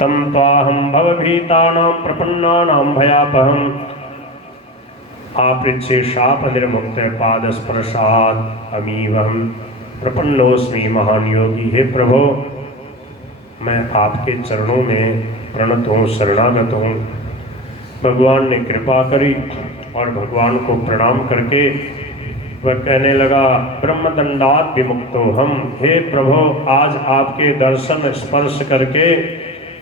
तं त्वाहं भवभीतानां प्रपन्नानां भयापहम् आपृच्छे शाप निर्मुक्त पादस्पर्शात् अमीवहम् प्रपन्नोस्मि महान योगी। हे प्रभो, मैं आपके चरणों में प्रणत हूँ, शरणागत हूँ। भगवान ने कृपा करी और भगवान को प्रणाम करके वह कहने लगा, ब्रह्मदंडात विमुक्तो हम। हे प्रभो, आज आपके दर्शन स्पर्श करके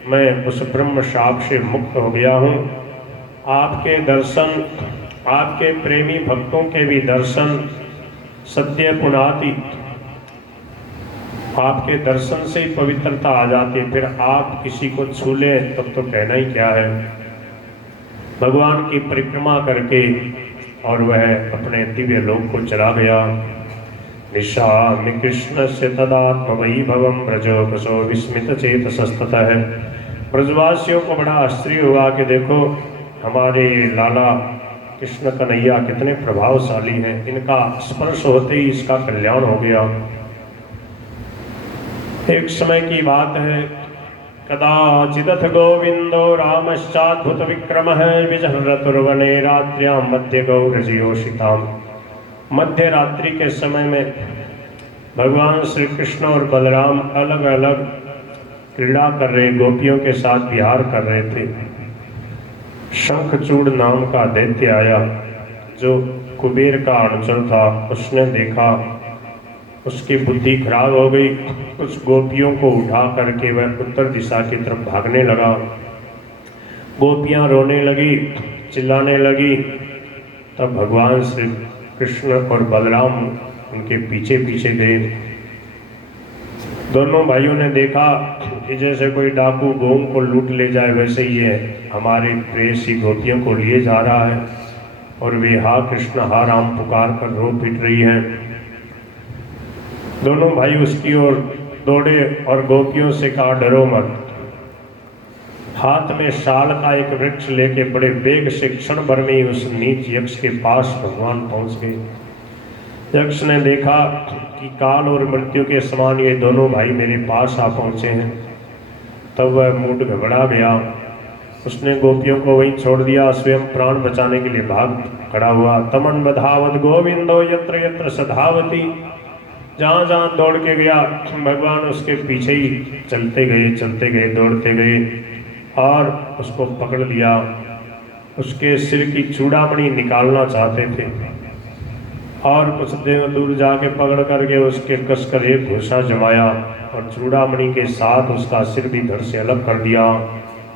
मैं उस ब्रह्म शाप से मुक्त हो गया हूँ। आपके दर्शन, आपके प्रेमी भक्तों के भी दर्शन सत्य पुनाति, आपके दर्शन से ही पवित्रता आ जाती है। फिर आप किसी को छू ले तब तो कहना ही क्या है। भगवान की परिक्रमा करके और वह अपने दिव्य लोक को चला गया। निशाम्य कृष्ण से तदात्म वैभवम ब्रजो कसो विस्मित चेत सस्ततः। ब्रजवासियों को बड़ा आश्चर्य हुआ कि देखो, हमारे लाला कृष्ण कन्हैया कितने प्रभावशाली हैं, इनका स्पर्श होते ही इसका कल्याण हो गया। एक समय की बात है, कदाचिदथ गोविंदो रामश्चाद्भुत विक्रमः विजहरतुर्वने रात्र्यां मध्य गौरजयोषिताम्। मध्य रात्रि के समय में भगवान श्री कृष्ण और बलराम अलग अलग क्रीड़ा कर रहे, गोपियों के साथ विहार कर रहे थे। शंखचूड़ नाम का दैत्य आया, जो कुबेर का अनुचर था। उसने देखा, उसकी बुद्धि खराब हो गई। कुछ गोपियों को उठा करके वह उत्तर दिशा की तरफ भागने लगा। गोपियां रोने लगी, चिल्लाने लगी। तब भगवान श्री कृष्ण और बलराम उनके पीछे पीछे गए। दोनों भाइयों ने देखा कि जैसे कोई डाकू गौं को लूट ले जाए, वैसे ही है हमारे प्रेयसी गोपियों को लिए जा रहा है। और वे हा कृष्ण हा राम पुकार कर रो पिट रही हैं। दोनों भाई उसकी ओर दौड़े और गोपियों से कहा, डरो मत। हाथ में शाल का एक वृक्ष लेके बड़े वेग से क्षण भर में ही उस नीच यक्ष के पास भगवान पहुंच गए। यक्ष ने देखा कि काल और मृत्यु के समान ये दोनों भाई मेरे पास आ पहुंचे हैं। तब वह मूड घबरा गया। उसने गोपियों को वहीं छोड़ दिया, स्वयं प्राण बचाने के लिए भाग खड़ा हुआ। तमन बधावत गोविंदो यत्र यत्र सधावती। जहाँ जहाँ दौड़ के गया, भगवान उसके पीछे ही चलते गए, दौड़ते गए और उसको पकड़ लिया। उसके सिर की चूड़ामणि निकालना चाहते थे और कुछ देर दूर जाके पकड़ करके उसके कसकर एक घुसा जमाया और चूड़ामणि के साथ उसका सिर भी धड़ से अलग कर दिया।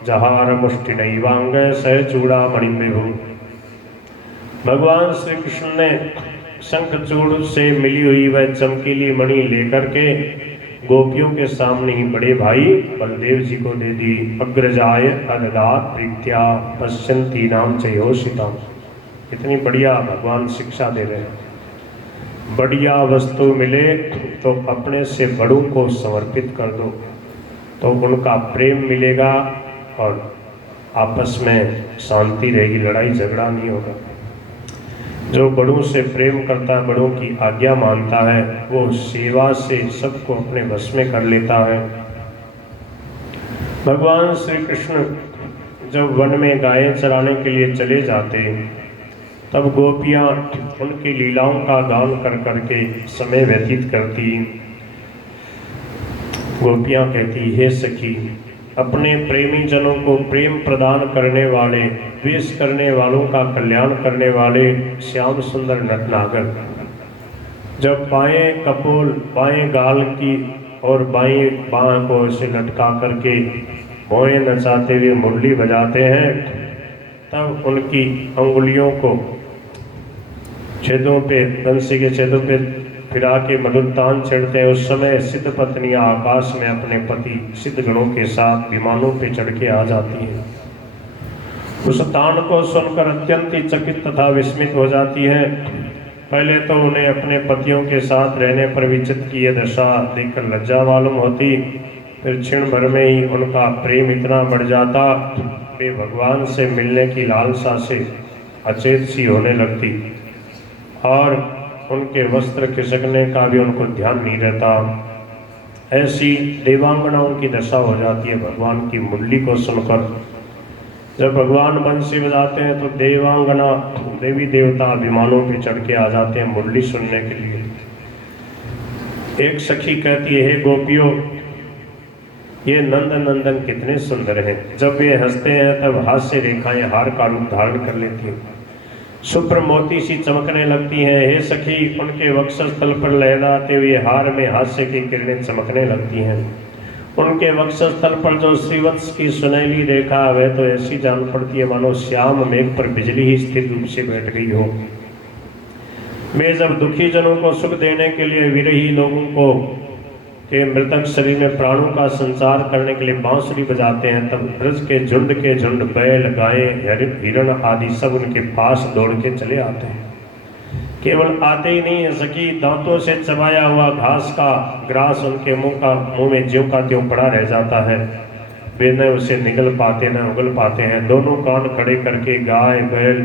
जहार मुष्टि नहीं वांग सह चूड़ामणि में हूँ। भगवान श्री कृष्ण ने शंखचूड़ से मिली हुई वह चमकीली मणि लेकर के गोपियों के सामने ही बड़े भाई बलदेव जी को दे दी। अग्रजाय अददात प्रीत्या पश्यन्ती नाम चयोषिता। इतनी बढ़िया भगवान शिक्षा दे रहे हैं। बढ़िया वस्तु मिले तो अपने से बड़ों को समर्पित कर दो, तो उनका प्रेम मिलेगा और आपस में शांति रहेगी, लड़ाई झगड़ा नहीं होगा। जो बड़ों से प्रेम करता है, बड़ों की आज्ञा मानता है, वो सेवा से सबको अपने वश में कर लेता है। भगवान श्री कृष्ण जब वन में गायें चराने के लिए चले जाते, तब गोपियाँ उनकी लीलाओं का गान कर करके समय व्यतीत करती। गोपियाँ कहती, हे सखी, अपने प्रेमी जनों को प्रेम प्रदान करने वाले, द्वेष करने वालों का कल्याण करने वाले श्याम सुंदर नटनागर जब बाएं कपोल, बाएं गाल की और बाएं बाँह को ऐसे लटका करके भौएं नचाते हुए मुरली बजाते हैं, तब उनकी अंगुलियों को छेदों पे, बंसी के छेदों पे फिरा के मधुर तान चढ़ते हैं। उस समय सिद्ध पत्नियां आकाश में अपने पति सिद्ध गणों के साथ विमानों पे चढ़ के आ जाती हैं। उस तान को सुनकर अत्यंत ही चकित तथा विस्मित हो जाती हैं। पहले तो उन्हें अपने पतियों के साथ रहने पर विचित्र की यह दशा देखकर लज्जा मालूम होती, फिर क्षण भर में ही उनका प्रेम इतना बढ़ जाता, वे भगवान से मिलने की लालसा से अचेत सी होने लगती और उनके वस्त्र खिसकने का भी उनको ध्यान नहीं रहता। ऐसी देवांगनाओं की दशा हो जाती है भगवान की मुरली को सुनकर। जब भगवान बंसी बजाते हैं तो देवांगना देवी देवता विमानों पे चढ़ के आ जाते हैं मुरली सुनने के लिए। एक सखी कहती है, हे गोपियों, ये नंद नंदन कितने सुंदर हैं। जब ये हंसते हैं तब हास्य रेखाएं हार का रूप धारण कर लेती हैं, शुभ्र मोती सी चमकने लगती हैं। हे सखी, उनके वक्षस्थल पर लहराते हुए हार में हास्य की किरणें चमकने लगती हैं। उनके वक्षस्थल पर जो श्रीवत्स की सुनहली रेखा वह तो ऐसी जान पड़ती है मानो श्याम मेघ पर बिजली ही स्थिर रूप से बैठ गई हो। वे जब दुखी जनों को सुख देने के लिए विरही लोगों को के मृतक शरीर में प्राणों का संचार करने के लिए बांसुरी बजाते हैं, तब ब्रज के झुंड बैल गाय हिरण आदि सब उनके पास दौड़ के चले आते हैं। केवल आते ही नहीं है सखी, दांतों से चबाया हुआ घास का ग्रास उनके मुंह में ज्यों का त्यों पड़ा रह जाता है। वे न उसे निगल पाते न उगल पाते हैं। दोनों कान खड़े करके गाय बैल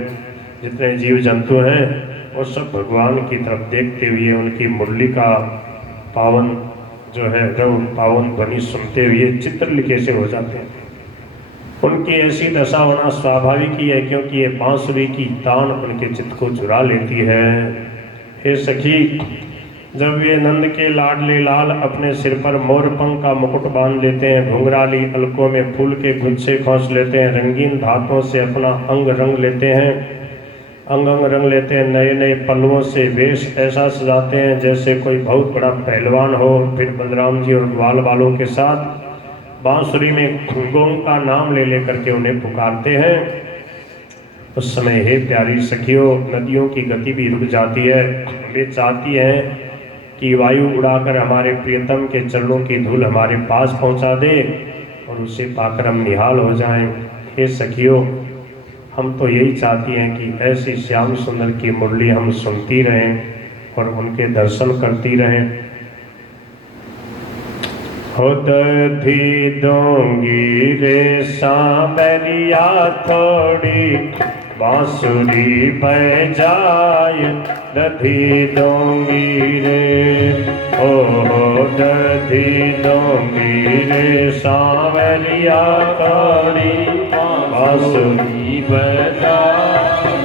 जितने जीव जंतु हैं वो सब भगवान की तरफ देखते हुए उनकी मुरली का पावन जो है रव पावन ध्वनि सुनते हुए चित्रलिखे से हो जाते हैं। उनकी ऐसी दशा होना स्वाभाविक ही है, क्योंकि ये बांसुरी की तान उनके चित्त को चुरा लेती है। हे सखी, जब ये नंद के लाडले लाल अपने सिर पर मोरपंख का मुकुट बांध लेते हैं, घुंघराली अलकों में फूल के गुच्छे खोस लेते हैं, रंगीन धातुओं से अपना अंग रंग लेते हैं, अंग रंग लेते हैं, नए नए पल्लवों से वेश ऐसा सजाते हैं जैसे कोई बहुत बड़ा पहलवान हो, फिर बलराम जी और ग्वाल वालों के साथ बांसुरी में गोंग का नाम ले लेकर के उन्हें पुकारते हैं। उस समय हे प्यारी सखियों, नदियों की गति भी रुक जाती है। वे चाहती हैं कि वायु उड़ाकर हमारे प्रियतम के चरणों की धूल हमारे पास पहुंचा दे और उसे पाकर हम निहाल हो जाएं। हे सखियों, हम तो यही चाहती हैं कि ऐसी श्याम सुंदर की मुरली हम सुनती रहें और उनके दर्शन करती रहें। हो दधी दूंगी रे सांवरिया थोड़ी बांसुरी बजाय, दधी दूंगी रे, ओ दधी दूंगी रे सांवरिया थोड़ी बांसुरी बजाय,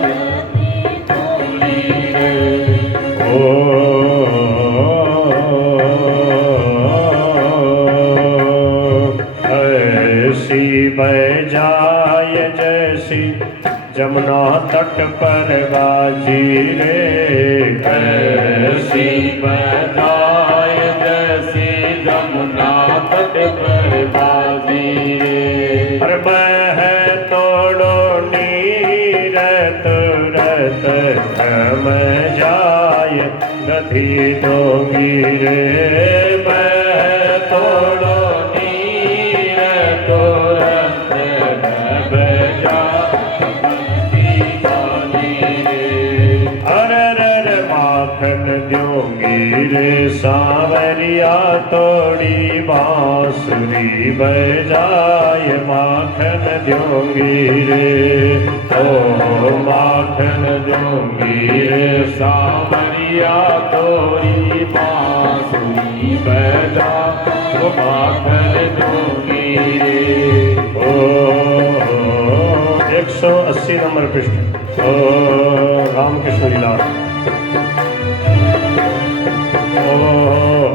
ओ बजाय जैसी जमुना तट पर बाजी रे, ऐसी बजाय जैसी जमुना तट पर बाजी रे। और बह तोड़ो नीर तुरत थम जाय, दधी दूंगी रे, बह तोड़ो रे सांवरिया तोड़ी बांसुरी बजाय, माखन दूंगी रे, ओ माखन दूंगी रे सांवरिया तोड़ी बांसुरी बजाय, ओ माखन दूंगी रे। ओ 180 नंबर पृष्ठ। ओ रामकृष्ण लीला।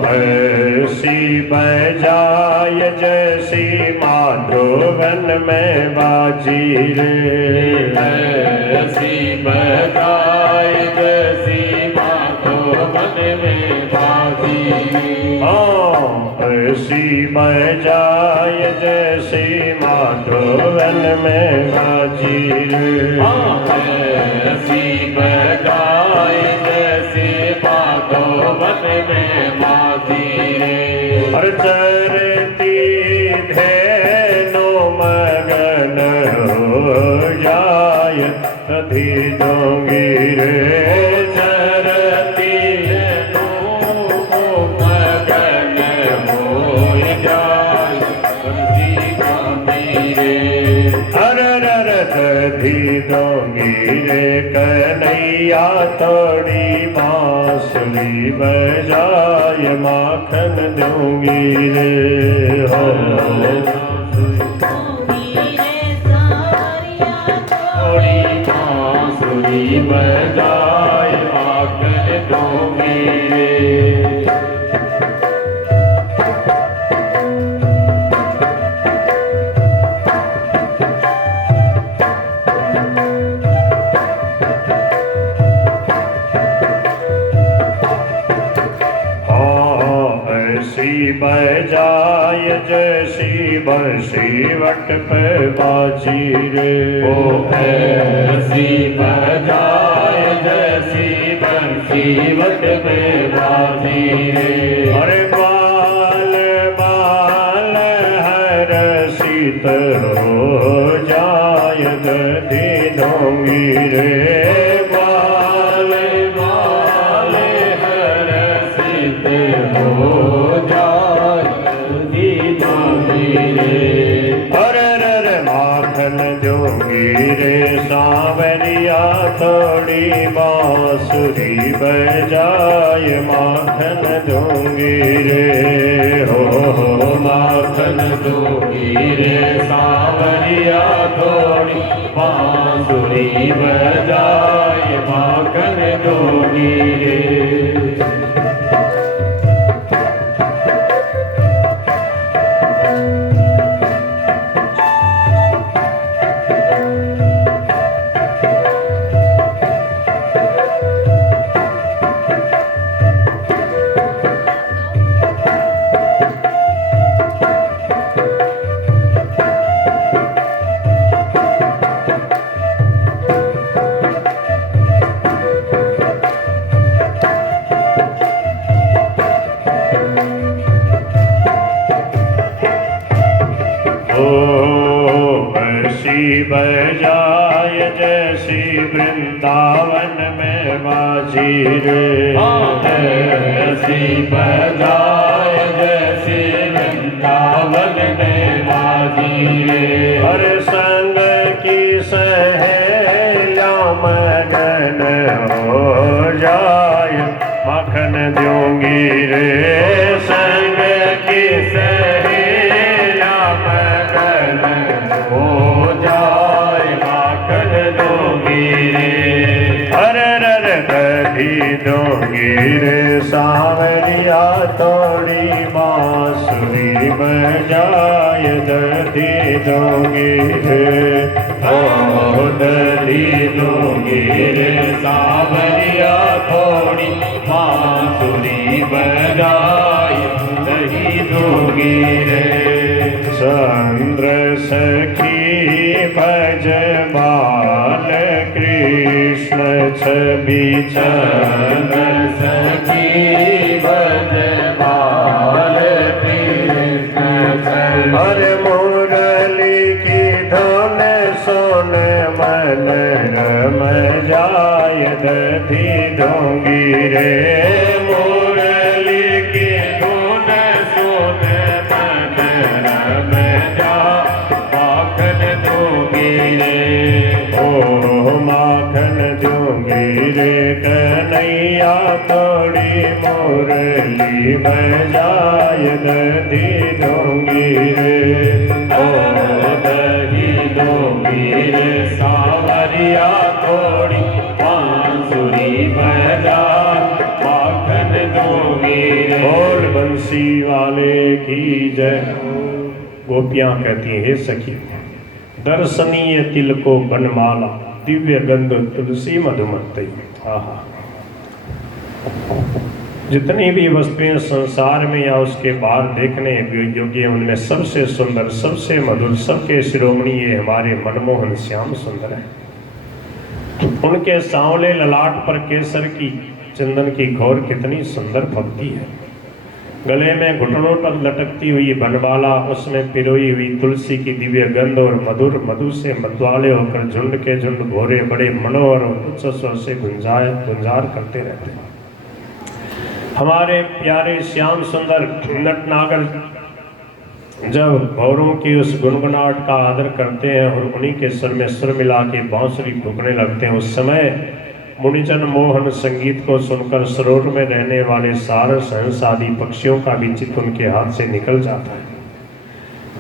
ऐसी बजाय जैसी माधोवन में बाजी रे, ऐसी बजाय जैसी माधोवन में बाजी, ऐसी बजाय जैसी माधोवन में बाजी रे, ऐसी बजाय जैसी माधोवन में बाजी रे। और चरती धेनु मगन हो जाय, दधी दूंगी रे, चरती धेनु मगन हो जाय, दधी दूंगी रे। अर दही दूंगी रे कन्हैया तोड़ी बांसुरी बजाए माखन दूंगी रे हो तोड़ी बांसुरी बजाए माखन दूंगी रे। बजाय जैसी बंसी वट पे बाजी रे ओ ऐसी बजाय जैसी बंसी वट पे बाजी रे। अरे बाल बाल हर सीत हो जाय दधी दूंगी रे बाल बाल हर सीत हो रे सांवरिया थोड़ी बांसुरी बजाए माखन दूंगी रे हो माखन दूंगी रे सांवरिया थोड़ी बांसुरी बजाए माखन दूंगी रे। बजाय जैसी वृंदावन में बाजी रे ऐसी बजाय जैसी वृंदावन में बाजी रे। हर संग की सहेलिया मगन हो जाय माखन दूंगी रे संग की सहेलिया मगन हो जाय माखन दूंगी रे। हर रर दही दूंगी रे सांवरिया तोड़ी बांसुरी बजाय दही दूंगी रे ओ दही दूंगी रे सांवरिया थोड़ी बांसुरी बजाय दही दूंगी रे। चंद्र सखी भज बाल कृष्ण छवि चंद्र सखी भज बाल कृष्ण हर मुरली की धुन सुन मन रम जाय दधी दूंगी रे मुरली की धुन सुन मन रम जा माखन दूंगी रे ओ माखन दूंगी रे कन्हैया तोड़ी मुरली बजाय दधी दूंगी रे ओ दही दूंगी रे सांवरिया थोड़ी बांसुरी बजा माखन दूंगी रे। बोल बंसी वाले की जय। गोपियां कहती हैं हे सखी दर्शनीय तिल को बनमाला दिव्य गंध तुलसी मधुमती। आहा जितनी भी वस्तुएं संसार में या उसके बाहर देखने योग्य हैं उनमें सबसे सुंदर सबसे मधुर सबके शिरोमणि ये हमारे मनमोहन श्याम सुंदर है। उनके सांवले ललाट पर केसर की चंदन की घोर कितनी सुंदर भक्ति है। गले में घुटनों पर लटकती हुई बनमाला उसमें पिरोई हुई तुलसी की दिव्य गंध और मधुर मधु से मतवाले होकर झुंड के झुंड घोरे बड़े मनोहर और उच्च स्वर से गुंजार करते रहते हैं। हमारे प्यारे श्याम सुंदर नटनागर जब औरों की उस गुनगुनाहट का आदर करते हैं और उन्हीं के स्वर में स्वर मिला के बांसुरी फूकने लगते हैं, उस समय मुनिजन मोहन संगीत को सुनकर सरोवर में रहने वाले सारस हंस आदि पक्षियों का भी चित्त उनके हाथ से निकल जाता है।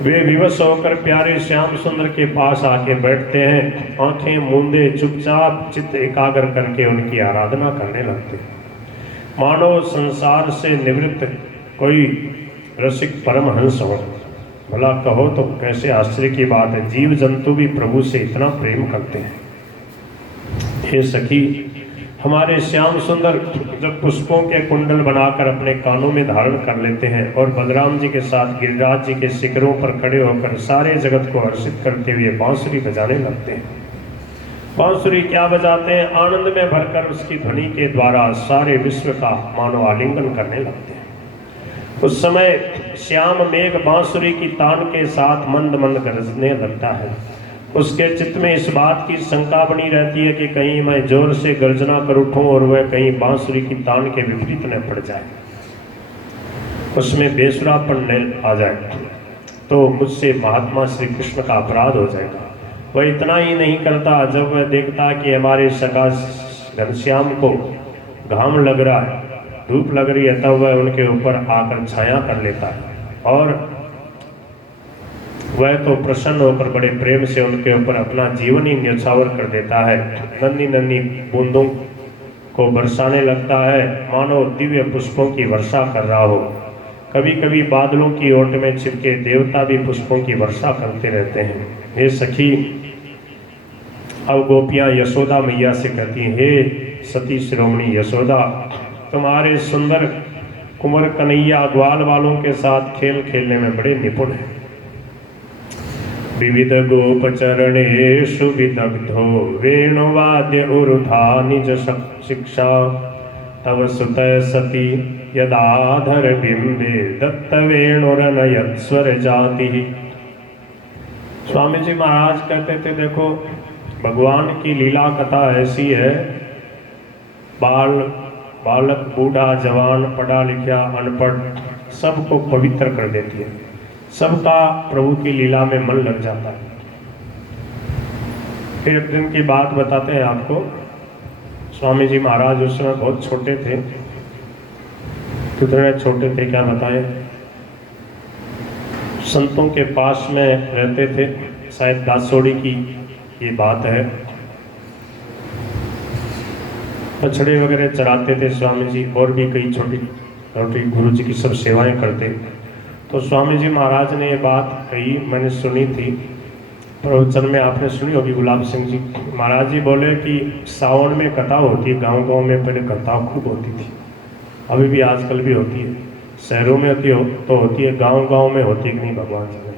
वे विवश होकर प्यारे श्याम सुंदर के पास आके बैठते हैं, आंखें मूंदे चुपचाप चित्त एकाग्र करके उनकी आराधना करने लगते हैं। मानो संसार से निवृत्त कोई रसिक परमहंस हो। भला कहो तो कैसे आश्चर्य की बात है, जीव जंतु भी प्रभु से इतना प्रेम करते हैं। हे सखी, हमारे श्याम सुंदर जब पुष्पों के कुंडल बनाकर अपने कानों में धारण कर लेते हैं और बलराम जी के साथ गिरिराज जी के शिखरों पर खड़े होकर सारे जगत को हर्षित करते हुए बांसुरी बजाने लगते हैं। बांसुरी क्या बजाते हैं, आनंद में भरकर उसकी ध्वनि के द्वारा सारे विश्व का मानो आलिंगन करने लगते हैं। उस समय श्याम मेघ बांसुरी की तान के साथ मंद मंद गरजने लगता है। उसके चित्त में इस बात की शंका बनी रहती है कि कहीं मैं जोर से गर्जना कर उठूं और वह कहीं बांसुरी की तान के विपरीत न पड़ जाए, उसमें बेसुरापन आ जाए तो मुझसे महात्मा श्री कृष्ण का अपराध हो जाएगा। वह इतना ही नहीं करता, जब वह देखता कि हमारे सखा घनश्याम को घाम लग रहा है, धूप लग रही है, तब वह उनके ऊपर आकर छाया कर लेता है और वह तो प्रसन्न होकर बड़े प्रेम से उनके ऊपर अपना जीवन ही न्यौछावर कर देता है। नन्ही नन्ही बूंदों को बरसाने लगता है, मानो दिव्य पुष्पों की वर्षा कर रहा हो। कभी कभी बादलों की ओट में छिपके देवता भी पुष्पों की वर्षा करते रहते हैं। हे सखी, अब गोपियां यशोदा मैया से कहती हैं, हे सती शिरोमणि यशोदा, तुम्हारे सुंदर कुंवर कन्हैया ग्वाल वालों के साथ खेल खेलने में बड़े निपुण हैं। विविध गोपचरणेषु विदग्धो वेणुवाद्य ऊर्ध्वा निज शिक्षा, तव सुतः सती यदाधर बिंबे दत्त वेणुरनयत स्वर जाति। स्वामी जी महाराज कहते थे, देखो भगवान की लीला कथा ऐसी है, बालक बूढ़ा जवान पढ़ा लिखा अनपढ़ सबको पवित्र कर देती है, सबका प्रभु की लीला में मन लग जाता है। फिर एक दिन की बात बताते हैं आपको। स्वामी जी महाराज उस समय बहुत छोटे थे। कितने छोटे थे क्या बताएं, संतों के पास में रहते थे, शायद दासोड़ी की ये बात है। बछड़े वगैरह चराते थे स्वामी जी, और भी कई छोटी छोटी गुरु जी की सब सेवाएं करते। तो स्वामी जी महाराज ने ये बात कही, मैंने सुनी थी प्रवचन में, आपने सुनी होगी। गुलाब सिंह जी महाराज जी बोले कि सावन में कथा होती है, गांव गांव में पहले कथा खूब होती थी, अभी भी आजकल भी होती है। शहरों में होती तो होती है, गांव गांव में होती है कि नहीं भगवान जी ने।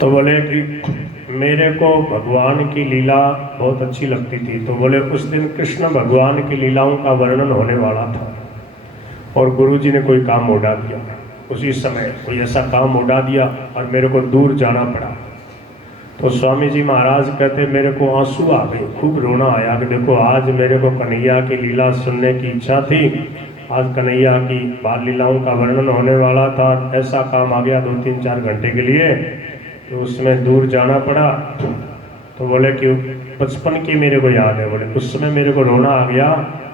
तो बोले कि मेरे को भगवान की लीला बहुत अच्छी लगती थी। तो बोले उस दिन कृष्ण भगवान की लीलाओं का वर्णन होने वाला था और गुरु जी ने कोई काम उड़ा दिया। उसी समय कोई ऐसा काम उड़ा दिया और मेरे को दूर जाना पड़ा। तो स्वामी जी महाराज कहते, मेरे को आंसू आ गए, खूब रोना आया कि देखो आज मेरे को कन्हैया की लीला सुनने की इच्छा थी, आज कन्हैया की बाल लीलाओं का वर्णन होने वाला था, ऐसा काम आ गया 2-3-4 घंटे के लिए, तो उसमें दूर जाना पड़ा। तो बोले कि बचपन की मेरे को याद है, बोले उस समय मेरे को रोना आ गया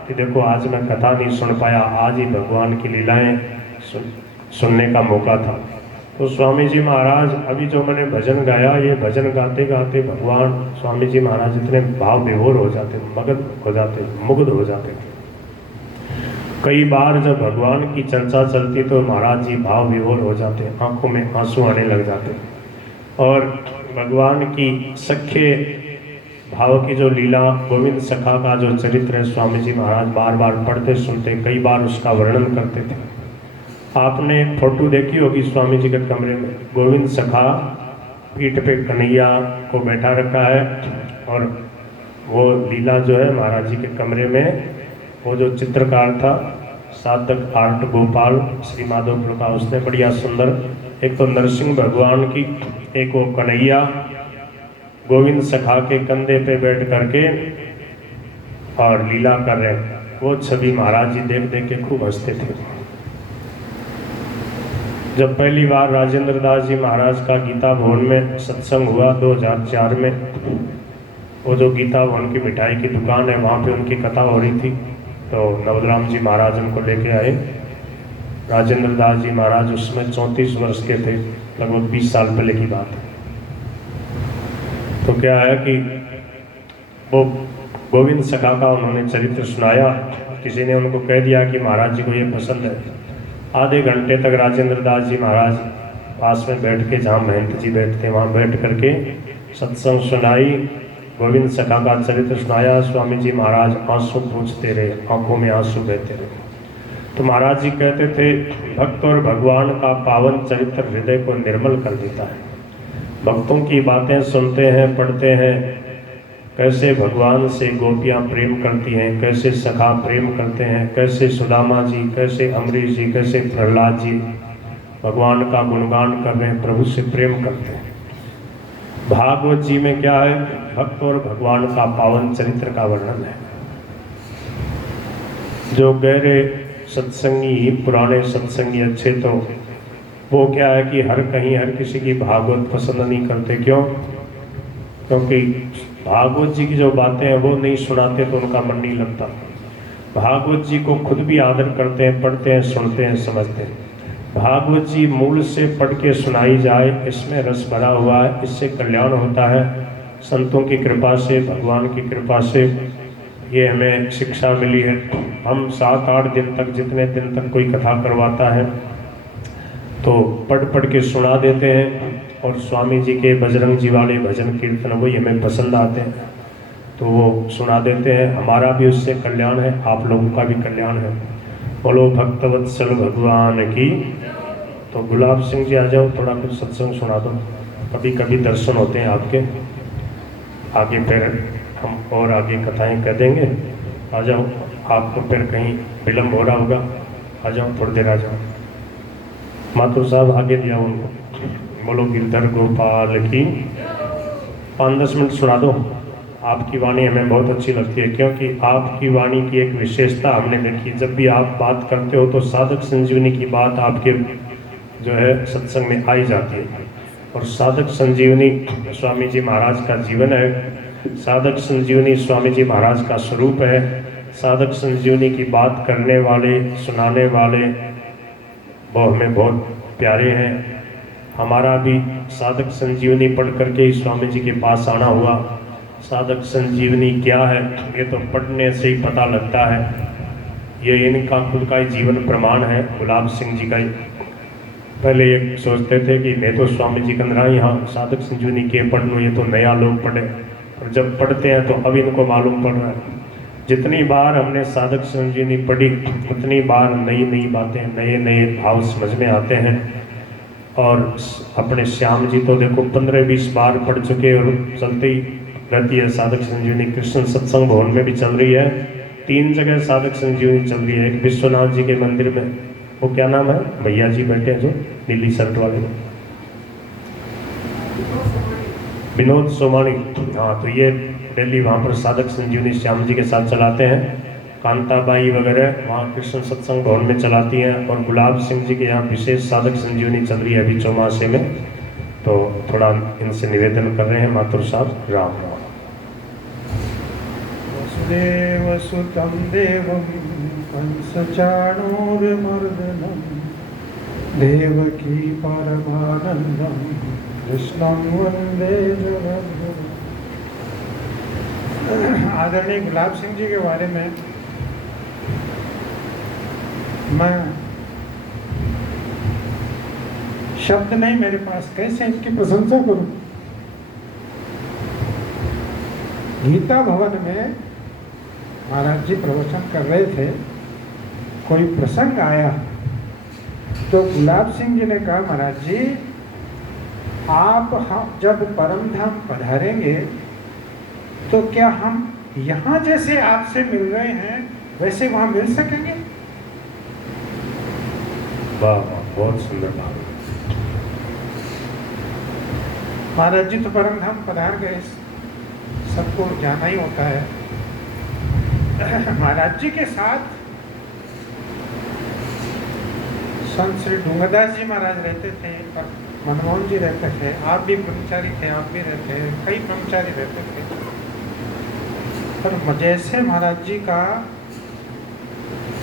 कि देखो आज मैं कथा नहीं सुन पाया, आज ही भगवान की लीलाएं सुनने का मौका था। तो स्वामी जी महाराज अभी जो मैंने भजन गाया, ये भजन गाते गाते भगवान स्वामी जी महाराज इतने भाव विभोर हो जाते, मगन हो जाते, मुग्ध हो जाते थे। कई बार जब भगवान की चर्चा चलती तो महाराज जी भाव विभोर हो जाते, आंखों में आंसू आने लग जाते। और भगवान की सख्य भाव की जो लीला, गोविंद सखा का जो चरित्र है, स्वामी जी महाराज बार बार पढ़ते सुनते, कई बार उसका वर्णन करते थे। आपने फोटो देखी होगी स्वामी जी के कमरे में, गोविंद सखा पीठ पे कन्हैया को बैठा रखा है और वो लीला जो है महाराज जी के कमरे में, वो जो चित्रकार था साधक आर्ट गोपाल श्री माधोपुर का, उसने बढ़िया सुंदर, एक तो नरसिंह भगवान की, एक वो कन्हैया गोविंद सखा के कंधे पे बैठ करके और लीला कर रहे, वो छवि महाराज जी देख देख के खूब हंसते थे। जब पहली बार राजेंद्र दास जी महाराज का गीता भवन में सत्संग हुआ 2004 में, वो जो गीता भवन की मिठाई की दुकान है वहाँ पे उनकी कथा हो रही थी, तो नवग्राम जी महाराज उनको लेके आए। राजेंद्र दास जी महाराज उसमें 34 वर्ष के थे, लगभग 20 साल पहले की बात है। तो क्या है कि वो गोविंद सखा का उन्होंने चरित्र सुनाया। किसी ने उनको कह दिया कि महाराज जी को ये पसंद है। आधे घंटे तक राजेंद्र दास जी महाराज पास में बैठ के, जहाँ महंत जी बैठते वहाँ बैठ करके सत्संग सुनाई, गोविंद सखा का चरित्र सुनाया। स्वामी जी महाराज आंसू पूछते रहे, आंखों में आंसू बहते रहे। तो महाराज जी कहते थे, भक्त और भगवान का पावन चरित्र हृदय को निर्मल कर देता है। भक्तों की बातें सुनते हैं, पढ़ते हैं, कैसे भगवान से गोपियाँ प्रेम करती हैं, कैसे सखा प्रेम करते हैं, कैसे सुदामा जी, कैसे अमरीश जी, कैसे प्रहलाद जी भगवान का गुणगान कर रहे हैं, प्रभु से प्रेम करते हैं। भागवत जी में क्या है, भक्त और भगवान का पावन चरित्र का वर्णन है। जो गहरे सत्संगी, पुराने सत्संगी अच्छे, तो वो क्या है कि हर कहीं हर किसी की भागवत पसंद नहीं करते। क्यों? क्योंकि भागवत जी की जो बातें हैं वो नहीं सुनाते तो उनका मन नहीं लगता। भागवत जी को खुद भी आदर करते हैं, पढ़ते हैं, सुनते हैं, समझते हैं। भागवत जी मूल से पढ़ के सुनाई जाए, इसमें रस भरा हुआ है, इससे कल्याण होता है। संतों की कृपा से, भगवान की कृपा से ये हमें शिक्षा मिली है। हम 7-8 दिन तक, जितने दिन तक कोई कथा करवाता है तो पढ़ पढ़ के सुना देते हैं, और स्वामी जी के बजरंग जी वाले भजन कीर्तन वही हमें पसंद आते हैं तो वो सुना देते हैं। हमारा भी उससे कल्याण है, आप लोगों का भी कल्याण है। बोलो भक्तवत्सल भगवान की। तो गुलाब सिंह जी आ जाओ, थोड़ा कुछ सत्संग सुना दो। कभी कभी दर्शन होते हैं आपके, आगे फिर हम और आगे कथाएं कह देंगे। आ जाओ, आपको फिर कहीं विलम्ब हो रहा होगा, आ जाओ, थोड़ी देर आ जाओ। माथुर साहब आगे दिया उनको। बोलो गिरधर गोपाल की। 5-10 मिनट सुना दो। आपकी वाणी हमें बहुत अच्छी लगती है, क्योंकि आपकी वाणी की एक विशेषता हमने देखी, जब भी आप बात करते हो तो साधक संजीवनी की बात आपके जो है सत्संग में आई जाती है। और साधक संजीवनी स्वामी जी महाराज का जीवन है, साधक संजीवनी स्वामी जी महाराज का स्वरूप है। साधक संजीवनी की बात करने वाले, सुनाने वाले वो हमें बहुत प्यारे हैं। हमारा भी साधक संजीवनी पढ़ करके ही स्वामी जी के पास आना हुआ। साधक संजीवनी क्या है ये तो पढ़ने से ही पता लगता है। ये इनका खुद का ही जीवन प्रमाण है, गुलाब सिंह जी का ही। पहले ये सोचते थे कि मैं तो स्वामी जी कंदरा यहाँ साधक संजीवनी के पढ़ लूँ, ये तो नया लोग पढ़े, और जब पढ़ते हैं तो अब इनको मालूम पड़ रहा है। जितनी बार हमने साधक संजीवनी पढ़ी उतनी बार नई नई बातें, नए नए भाव समझ में आते हैं। और अपने श्याम जी तो देखो 15-20 बार पढ़ चुके और चलते ही रहती है साधक संजीवनी। कृष्ण सत्संग भवन में भी चल रही है, 3 जगह साधक संजीवनी चल रही है। एक विश्वनाथ जी के मंदिर में, वो क्या नाम है, भैया जी बैठे हैं जो नीली शर्ट वाले, विनोद सोमानी। हाँ, तो ये डेली वहाँ पर साधक संजीवनी श्याम जी के साथ चलाते हैं। कांताबाई वगैरह वहाँ कृष्ण सत्संग भवन में चलाती हैं। और गुलाब सिंह जी के यहाँ विशेष साधक संजीवनी चल रही है अभी चौमासे में, तो थोड़ा इनसे निवेदन कर रहे हैं। मातुर साहब, राम राम। वसुदेव सुतं देवं कंसचाणूरमर्दनं देवकी परमानंदं कृष्णं वंदे जगद्गुरुं। आदरणीय गुलाब सिंह जी के बारे में मैं शब्द नहीं मेरे पास, कैसे इनकी प्रशंसा करूं। गीता भवन में महाराज जी प्रवचन कर रहे थे, कोई प्रसंग आया तो गुलाब सिंह जी ने कहा, महाराज जी आप हम जब परम धाम पधारेंगे तो क्या हम यहाँ जैसे आपसे मिल रहे हैं वैसे वहाँ मिल सकेंगे? वाह वाह, बहुत सुंदर बात। महाराज जी तो परम धाम पधार गए, सबको जाना ही होता है। महाराज जी के साथ संत श्री डूंगरदास जी महाराज रहते थे और मनमोहन जी रहते थे, आप भी ब्रह्मचारी थे, आप भी रहते थे, कई ब्रह्मचारी रहते थे। पर जैसे महाराज जी का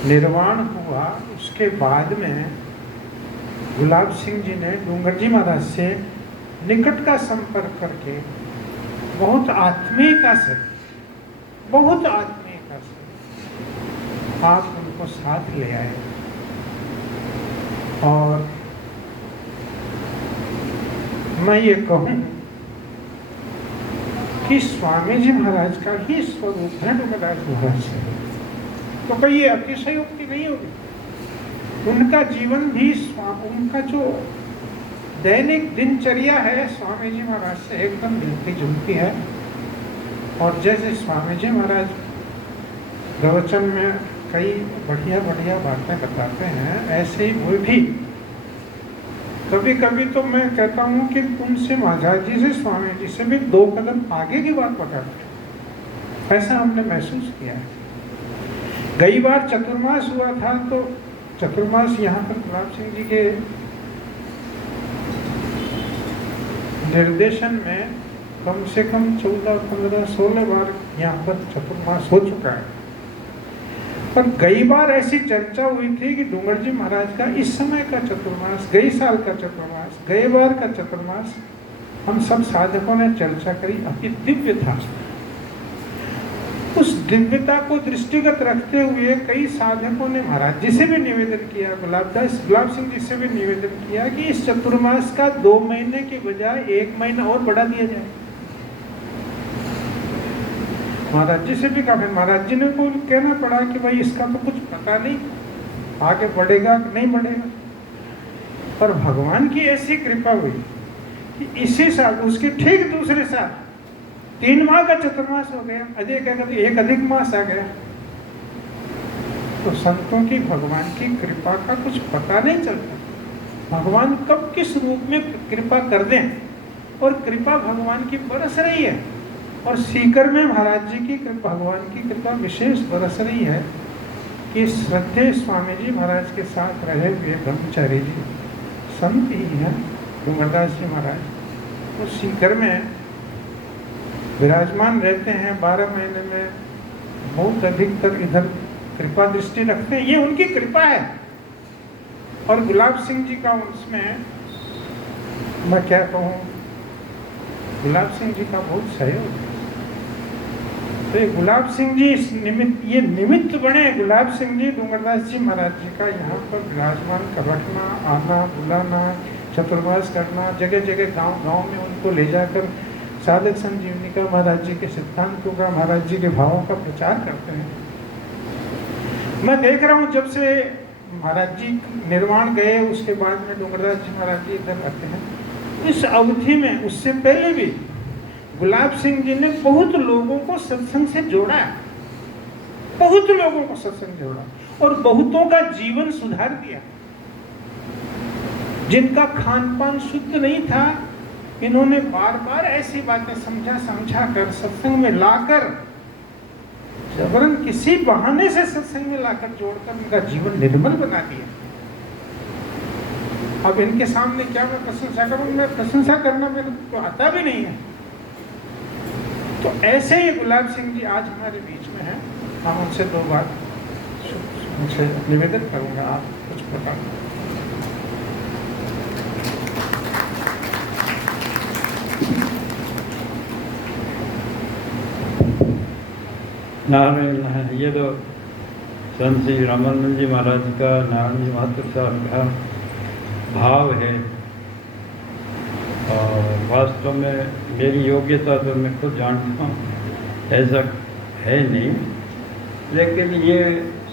निर्वाण हुआ उसके बाद में गुलाब सिंह जी ने डूंगर जी महाराज से निकट का संपर्क करके बहुत आत्मीयता से आप उनको साथ ले आए। और मैं ये कहूँ कि स्वामी जी महाराज का ही स्वरूप है डूंगरदास महाराज से, तो कहीं ये अतिशयोक्ति नहीं होगी। उनका जीवन भी उनका जो दैनिक दिनचर्या है स्वामी जी महाराज से एकदम मिलती जुलती है। और जैसे स्वामी जी महाराज प्रवचन में कई बढ़िया बातें बताते हैं, ऐसे ही वो भी कभी कभी तो मैं कहता हूँ कि उनसे महाराज जी से स्वामी जी से भी 2 कदम आगे की बात बताते हैं, ऐसा हमने महसूस किया है। कई बार चतुर्मास हुआ था तो चतुर्मास यहाँ पर गुलाब सिंह जी के निर्देशन में कम से कम 14, 15, 16 बार यहाँ पर चतुर्मास हो चुका है। पर कई बार ऐसी चर्चा हुई थी कि डूंगर जी महाराज का इस समय का चतुर्मास, गई साल का चतुर्मास, गए बार का चतुर्मास हम सब साधकों ने चर्चा करी, अति दिव्य था। उस दिव्यता को दृष्टिगत रखते हुए कई साधकों ने महाराज जी से भी निवेदन किया, गुलाब सिंह जी से भी निवेदन किया कि इस चतुर्मास का 2 महीने के बजाय 1 महीना और बढ़ा दिया जाए। महाराज जी से भी कहा, महाराज जी ने को कहना पड़ा कि भाई इसका तो कुछ पता नहीं, आगे बढ़ेगा कि नहीं बढ़ेगा। पर भगवान की ऐसी कृपा हुई कि इसी साल, उसके ठीक दूसरे साल 3 माह का चतुर्मास हो गया, एक अधिक मास आ गया। तो संतों की भगवान की कृपा का कुछ पता नहीं चलता, भगवान कब किस रूप में कृपा कर दें। और कृपा भगवान की बरस रही है, और सीकर में महाराज जी की कृपा, भगवान की कृपा विशेष बरस रही है कि श्रद्धेय स्वामी जी महाराज के साथ रहे हुए ब्रह्मचारी जी संत ही हैं डूंगरदास जी महाराज, वो सीकर में विराजमान रहते हैं। 12 महीने में बहुत अधिकतर इधर कृपा दृष्टि रखते हैं, ये उनकी कृपा है। और गुलाब सिंह जी का उसमें मैं क्या कहूँ, गुलाब सिंह जी का बहुत सहयोग है। तो ये गुलाब सिंह जी इस निमित्त बने, गुलाब सिंह जी डूंगरदास जी महाराज जी का यहाँ पर विराजमान कर रखना, आना, बुलाना, चतुर्मास करना, जगह जगह गांव में उनको ले जाकर साधक संजीवनी का, महाराज जी के सिद्धांतों का, महाराज जी के भावों का प्रचार करते हैं। मैं देख रहा हूँ जब से महाराज जी निर्वाण गए उसके बाद में डूंगरदास जी महाराज जी इधर आते हैं, इस अवधि में उससे पहले भी गुलाब सिंह जी ने बहुत लोगों को सत्संग से जोड़ा, बहुत लोगों को सत्संग जोड़ा और बहुतों का जीवन सुधार दिया। जिनका खान पान शुद्ध नहीं था, इन्होंने बार बार ऐसी बातें समझा कर सत्संग में लाकर, जबरन किसी बहाने से सत्संग में लाकर जोड़कर उनका जीवन निर्मल बना दिया। अब इनके सामने क्या मैं प्रशंसा करूं, मैं प्रशंसा करना मेरे को आता भी नहीं है। तो ऐसे ही गुलाब सिंह जी आज हमारे बीच में हैं, हम उनसे 2 बात उनसे निवेदन करूंगा, आप कुछ बताएं। नारायण, ये तो संत श्री रामानंद जी महाराज का, नारायण जी महात्व साहब का भाव है। और वास्तव में मेरी योग्यता तो मैं खुद जानता हूँ ऐसा है नहीं, लेकिन ये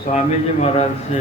स्वामी जी महाराज से